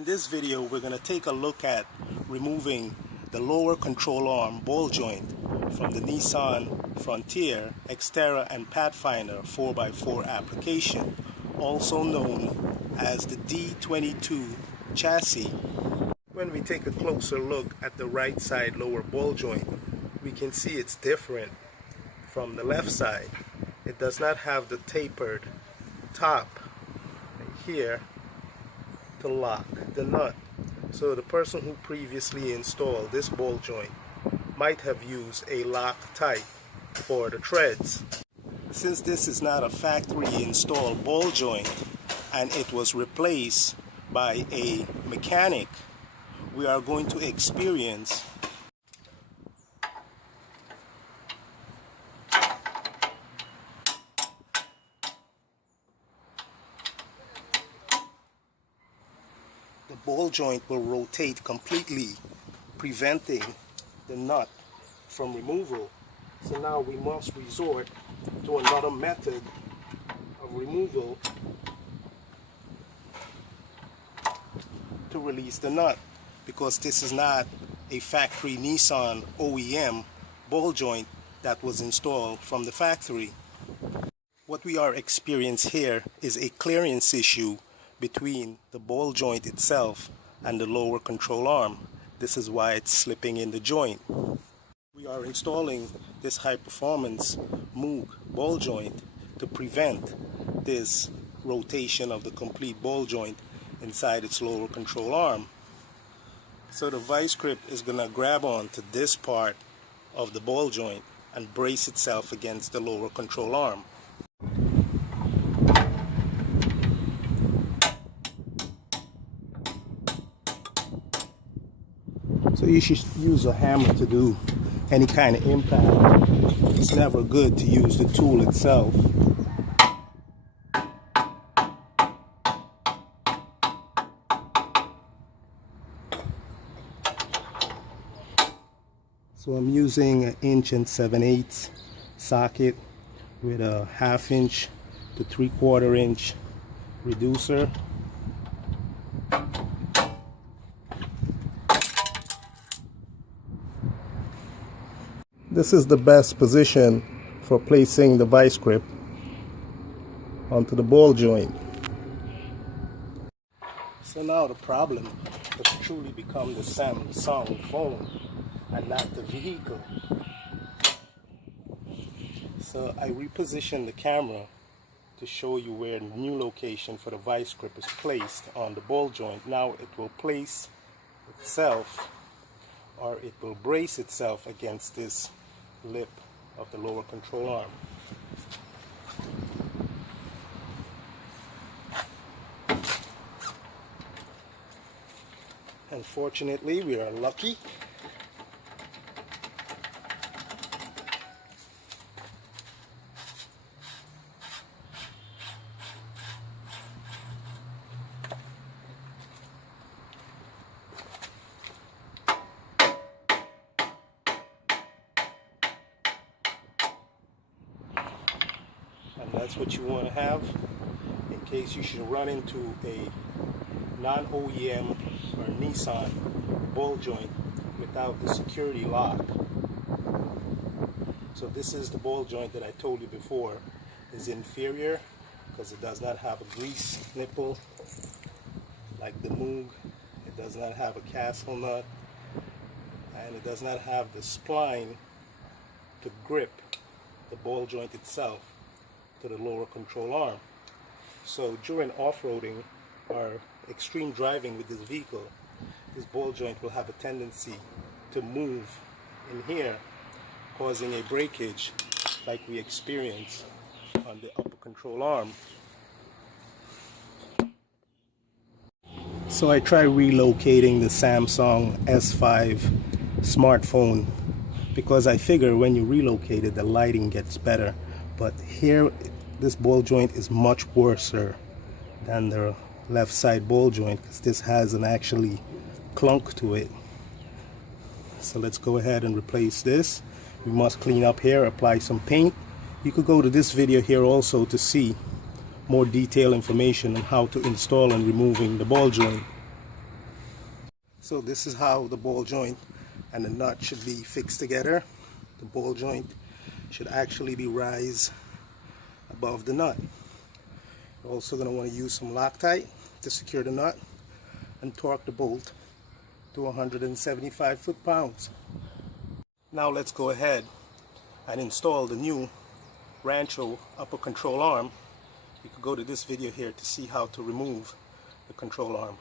In this video, we're going to take a look at removing the lower control arm ball joint from the Nissan Frontier, Xterra and Pathfinder 4x4 application, also known as the D22 chassis. When we take a closer look at the right side lower ball joint, we can see it's different from the left side. It does not have the tapered top right here to lock the nut. So the person who previously installed this ball joint might have used a Loctite for the treads. Since this is not a factory installed ball joint and it was replaced by a mechanic, we are going to experience the ball joint will rotate completely, preventing the nut from removal. So now we must resort to another method of removal to release the nut, because this is not a factory Nissan OEM ball joint that was installed from the factory. What we are experiencing here is a clearance issue between the ball joint itself and the lower control arm. This is why it's slipping in the joint. We are installing this high performance MOOG ball joint to prevent this rotation of the complete ball joint inside its lower control arm. So the vice grip is going to grab onto this part of the ball joint and brace itself against the lower control arm. So you should use a hammer to do any kind of impact. It's never good to use the tool itself. So I'm using an 1 7/8 socket with a 1/2 inch to 3/4 inch reducer. This is the best position for placing the vice grip onto the ball joint. So now the problem has truly become the Samsung phone and not the vehicle. So I repositioned the camera to show you where the new location for the vice grip is placed on the ball joint. Now it will place itself, or it will brace itself against this lip of the lower control arm. Unfortunately, we are lucky. And that's what you want to have in case you should run into a non-OEM or Nissan ball joint without the security lock. So this is the ball joint that I told you before is inferior because it does not have a grease nipple like the MOOG. It does not have a castle nut, and it does not have the spline to grip the ball joint itself to the lower control arm. So during off-roading or extreme driving with this vehicle, this ball joint will have a tendency to move in here, causing a breakage like we experience on the upper control arm. So I tried relocating the Samsung S5 smartphone because I figure when you relocate it, the lighting gets better. But here, this ball joint is much worse than the left side ball joint because this has an actually clunk to it. So let's go ahead and replace this. We must clean up here, apply some paint. You could go to this video here also to see more detailed information on how to install and removing the ball joint. So this is how the ball joint and the nut should be fixed together. The ball joint should actually be raised above the nut. You're also going to want to use some Loctite to secure the nut and torque the bolt to 175 foot-pounds. Now let's go ahead and install the new Rancho upper control arm. You can go to this video here to see how to remove the control arm.